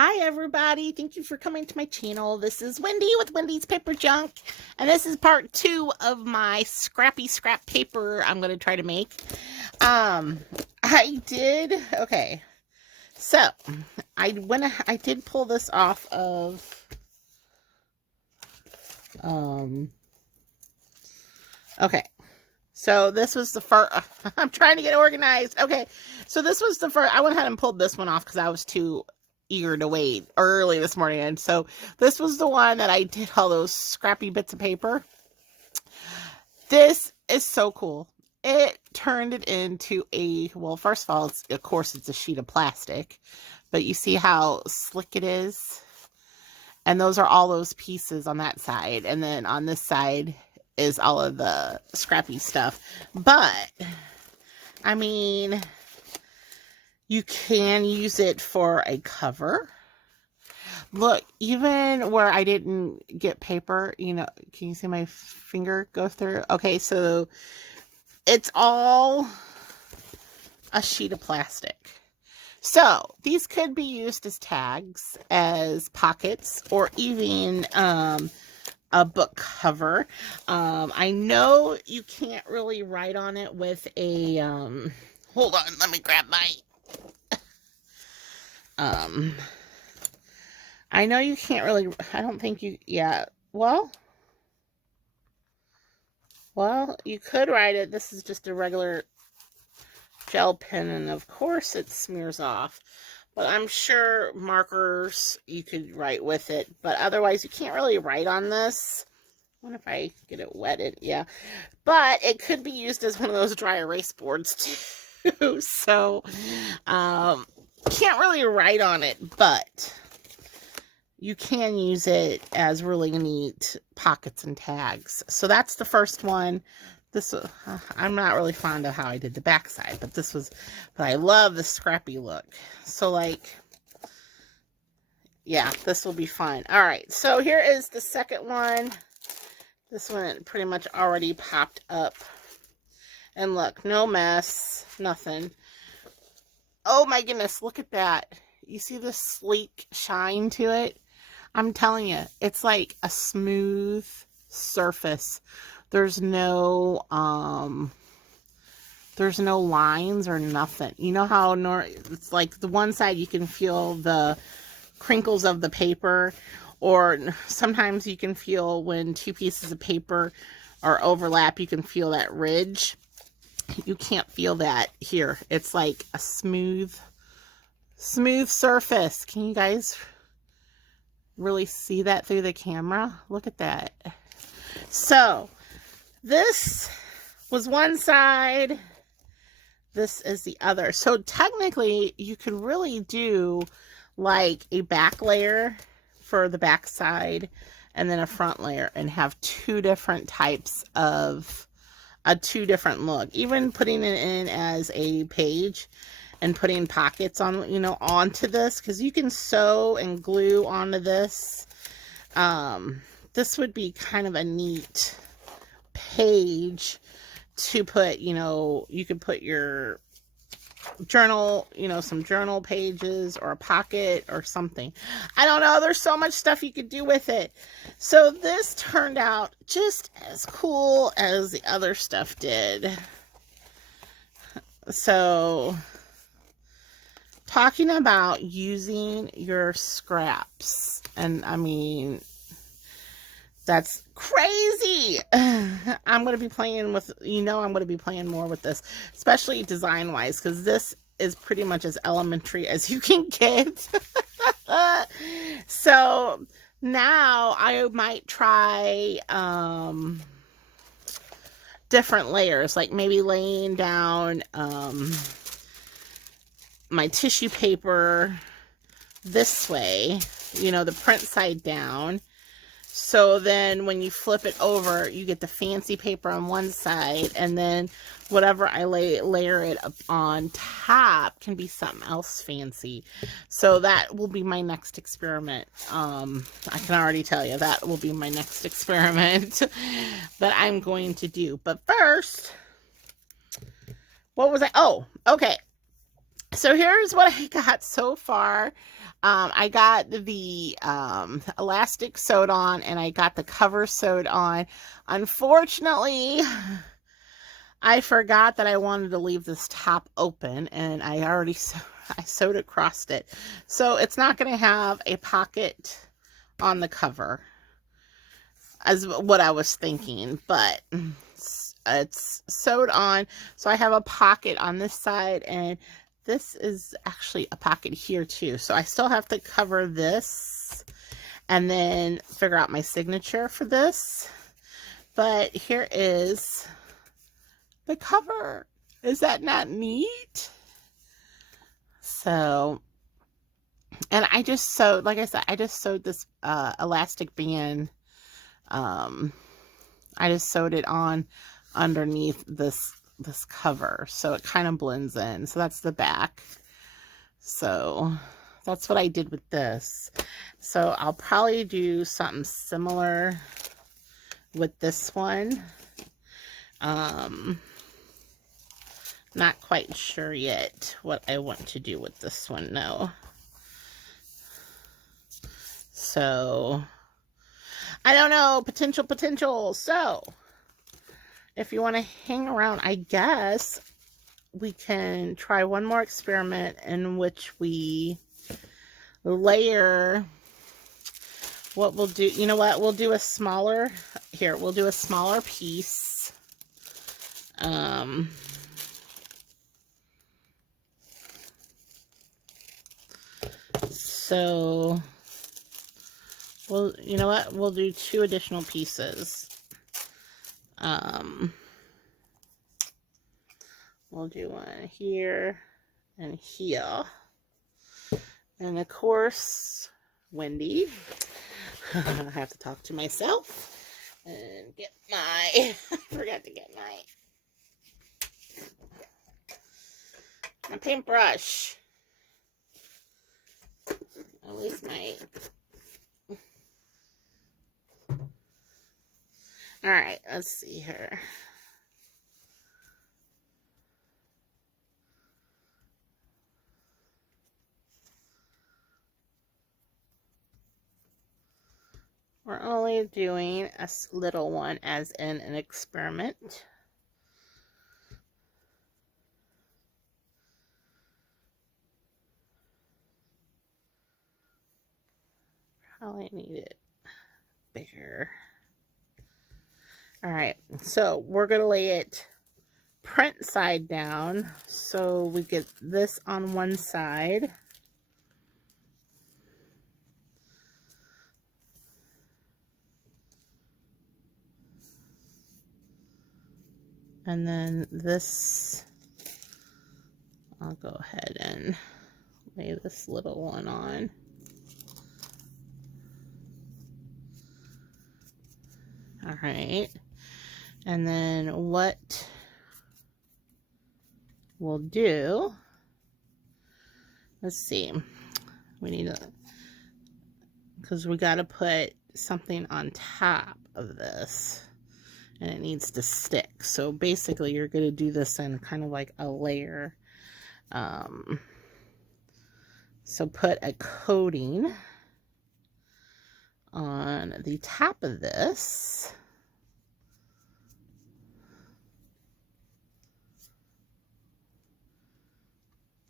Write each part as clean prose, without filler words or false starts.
Hi everybody, thank you for coming to my channel. This is Wendy with Wendy's Paper Junk, and this is part 2 of my scrap paper I'm going to try to make. Okay, so I did pull this off of, okay, so this was the first, I'm trying to get organized. Okay, so this was the first, I went ahead and pulled this one off because I was too eager to wait early this morning. And so this was the one that I did all those scrappy bits of paper. This is so cool. It turned it into well, first of all, of course, it's a sheet of plastic, but you see how slick it is? And those are all those pieces on that side. And then on this side is all of the scrappy stuff. But, I mean, you can use it for a cover. Look, even where I didn't get paper, you know, can you see my finger go through? Okay, so it's all a sheet of plastic. So these could be used as tags, as pockets, or even a book cover. I know you can't really write on it with a, hold on, let me grab my, I know you can't really, I don't think you, yeah, well, you could write it. This is just a regular gel pen, and of course it smears off. But I'm sure markers you could write with it, but otherwise you can't really write on this. I wonder if I get it wetted, yeah. But it could be used as one of those dry erase boards too. So, can't really write on it, but you can use it as really neat pockets and tags. So that's the first one. This, I'm not really fond of how I did the backside, but I love the scrappy look. So like, yeah, this will be fun. All right, so here is the second one. This one pretty much already popped up. And look, no mess, nothing. Oh my goodness, look at that. You see the sleek shine to it? I'm telling you, it's like a smooth surface. There's no lines or nothing. You know how it's like the one side you can feel the crinkles of the paper, or sometimes you can feel when two pieces of paper are overlap, you can feel that ridge. You can't feel that here. It's like a smooth surface. Can you guys really see that through the camera? Look at that. So this was one side, this is the other. So technically you could really do like a back layer for the back side and then a front layer and have two different types of two different look. Even putting it in as a page and putting pockets on, you know, onto this, because you can sew and glue onto this. This would be kind of a neat page to put, you know, you could put your journal, you know, some journal pages or a pocket or something. I don't know. There's so much stuff you could do with it. So this turned out just as cool as the other stuff did. So talking about using your scraps, and I mean, that's crazy. I'm going to be playing with, you know, I'm going to be playing more with this, especially design wise, because this is pretty much as elementary as you can get. So now I might try different layers, like maybe laying down my tissue paper this way, you know, the print side down. So then when you flip it over, you get the fancy paper on one side, and then whatever I layer it up on top can be something else fancy. So that will be my next experiment. I can already tell you that will be my next experiment that I'm going to do. But first, what was I? Oh, okay. So here's what I got so far. I got the elastic sewed on, and I got the cover sewed on. Unfortunately, I forgot that I wanted to leave this top open, and I already I sewed across it. So it's not going to have a pocket on the cover, as what I was thinking, but it's sewed on, so I have a pocket on this side, and this is actually a pocket here too. So I still have to cover this and then figure out my signature for this. But here is the cover. Is that not neat? So, and I just sewed, like I said, I just sewed this elastic band. I just sewed it on underneath this cover, so it kind of blends in. So that's the back. So that's what I did with this. So I'll probably do something similar with this one. Not quite sure yet what I want to do with this one, no. So I don't know, potential. So if you want to hang around, I guess we can try one more experiment in which we layer. What we'll do, you know what, we'll do a smaller, here, we'll do a smaller piece. So, well, you know what, we'll do 2 additional pieces. We'll do one here and here. And of course, Wendy, I have to talk to myself and get my, I forgot to get my paintbrush. At least my, all right, let's see here. We're only doing a little one as in an experiment. Probably need it bigger. All right, so we're going to lay it print side down. So we get this on one side. And then this, I'll go ahead and lay this little one on. All right. And then what we'll do, let's see, we need to, because we got to put something on top of this. And it needs to stick. So basically you're going to do this in kind of like a layer. So put a coating on the top of this.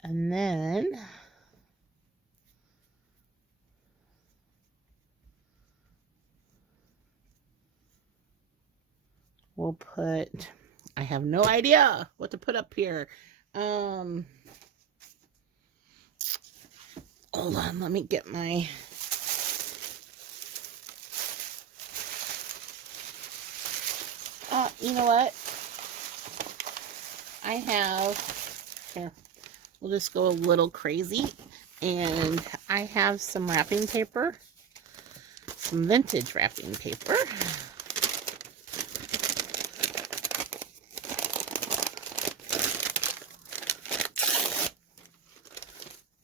And then we'll put, I have no idea what to put up here. Hold on, let me get my, you know what? I have, here, we'll just go a little crazy. And I have some wrapping paper, some vintage wrapping paper.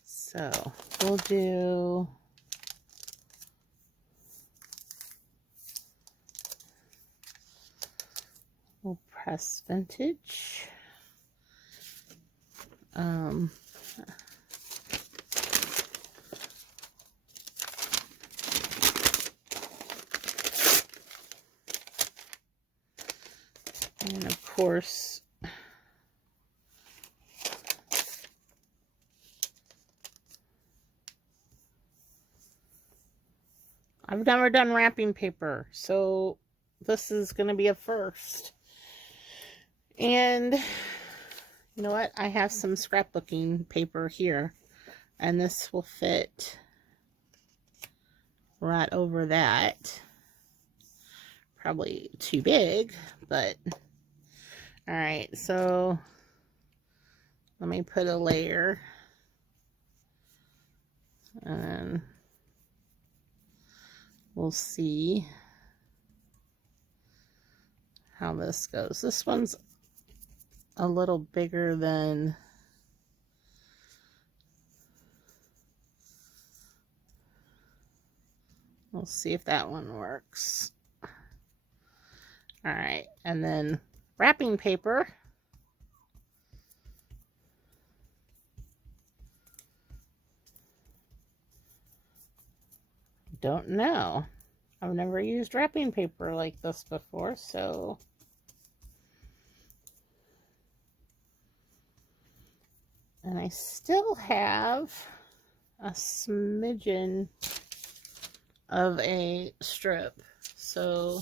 So we'll do, we'll press vintage. And of course, I've never done wrapping paper, so this is going to be a first. And you know what? I have some scrapbooking paper here, and this will fit right over that. Probably too big, but all right, so let me put a layer, and we'll see how this goes. This one's a little bigger than we'll see if that one works. All right, and then wrapping paper. Don't know. I've never used wrapping paper like this before, so and I still have a smidgen of a strip, so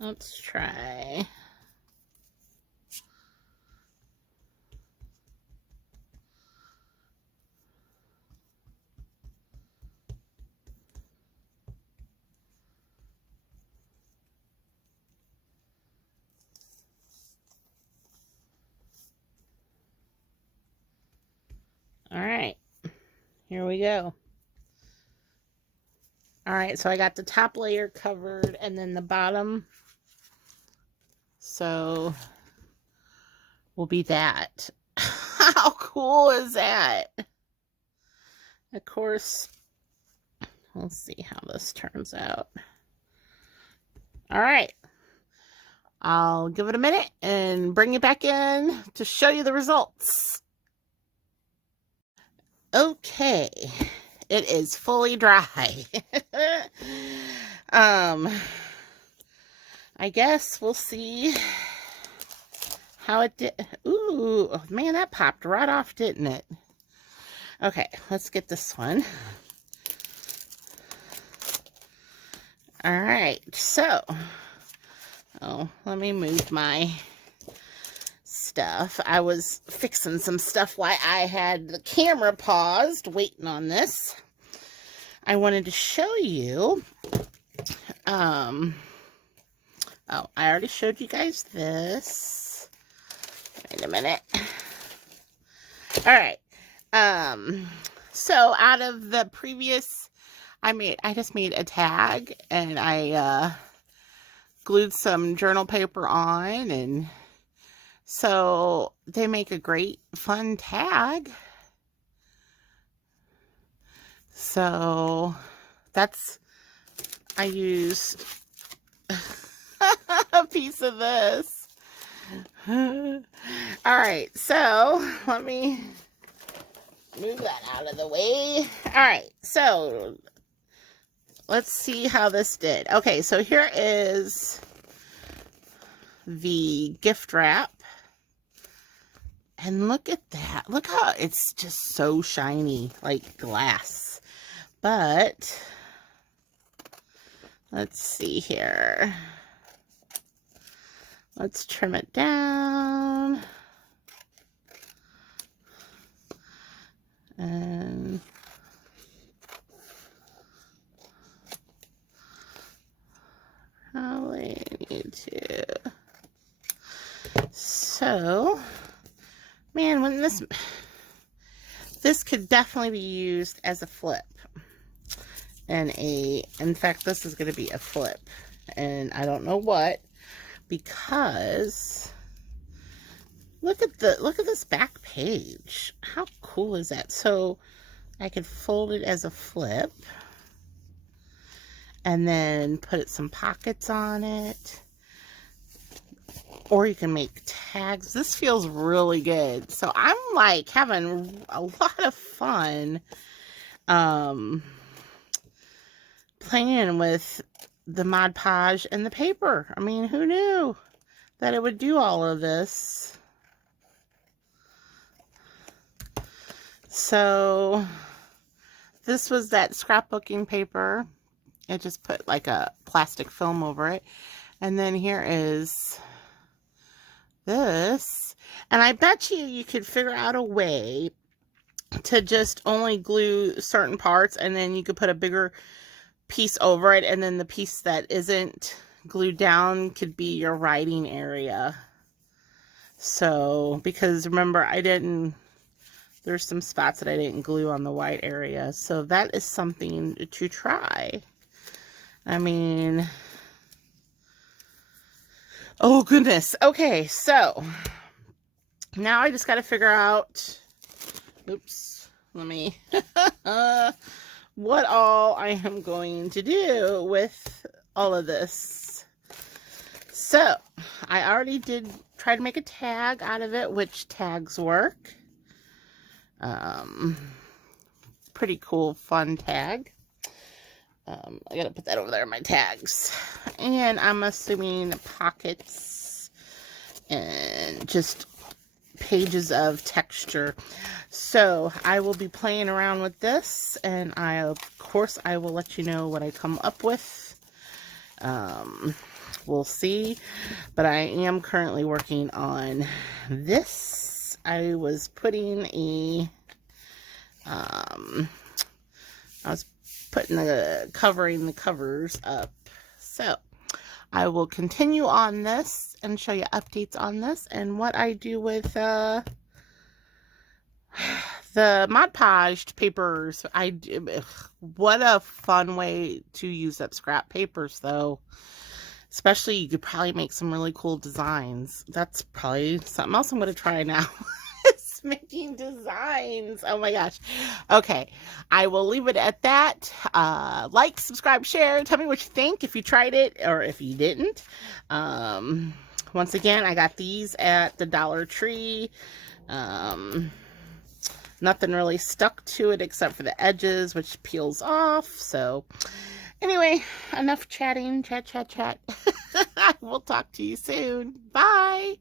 let's try. All right, here we go. All right, so I got the top layer covered and then the bottom. So will be that. How cool is that? Of course, we'll see how this turns out. All right. I'll give it a minute and bring it back in to show you the results. Okay, it is fully dry. I guess we'll see how it did. Ooh, man, that popped right off, didn't it? Okay, let's get this one. All right, so, let me move my stuff. I was fixing some stuff while I had the camera paused, waiting on this. I wanted to show you, oh, I already showed you guys this. Wait a minute. All right. So out of the previous, I just made a tag, and I glued some journal paper on, and so they make a great fun tag. So I use a piece of this. All right, so let me move that out of the way. All right, so let's see how this did. Okay, so here is the gift wrap. And look at that. Look how it's just so shiny, like glass. But let's see here. Let's trim it down. And probably need to. So, man, when this could definitely be used as a flip. And in fact, this is going to be a flip. And I don't know what, because look at this back page. How cool is that? So I could fold it as a flip. and then put some pockets on it. Or you can make tags. This feels really good. So I'm like having a lot of fun playing with the Mod Podge and the paper. I mean, who knew that it would do all of this? So this was that scrapbooking paper. I just put like a plastic film over it. And then here is this. And I bet you could figure out a way to just only glue certain parts, and then you could put a bigger piece over it, and then the piece that isn't glued down could be your writing area. So, because remember, there's some spots that I didn't glue on the white area. So that is something to try. I mean, oh goodness. Okay, so now I just got to figure out, oops, let me, what all I am going to do with all of this. So I already did try to make a tag out of it, which tags work. Pretty cool, fun tag. I gotta put that over there in my tags. And I'm assuming pockets and just pages of texture. So I will be playing around with this, and of course I will let you know what I come up with. We'll see, but I am currently working on this. I was putting covering the covers up. So I will continue on this and show you updates on this and what I do with the Mod Podge papers. What a fun way to use up scrap papers, though. Especially, you could probably make some really cool designs. That's probably something else I'm going to try now. It's making designs. Oh my gosh. Okay. I will leave it at that. Like, subscribe, share. Tell me what you think if you tried it or if you didn't. Once again, I got these at the Dollar Tree. Nothing really stuck to it except for the edges, which peels off. So anyway, enough chatting. Chat. We'll talk to you soon. Bye.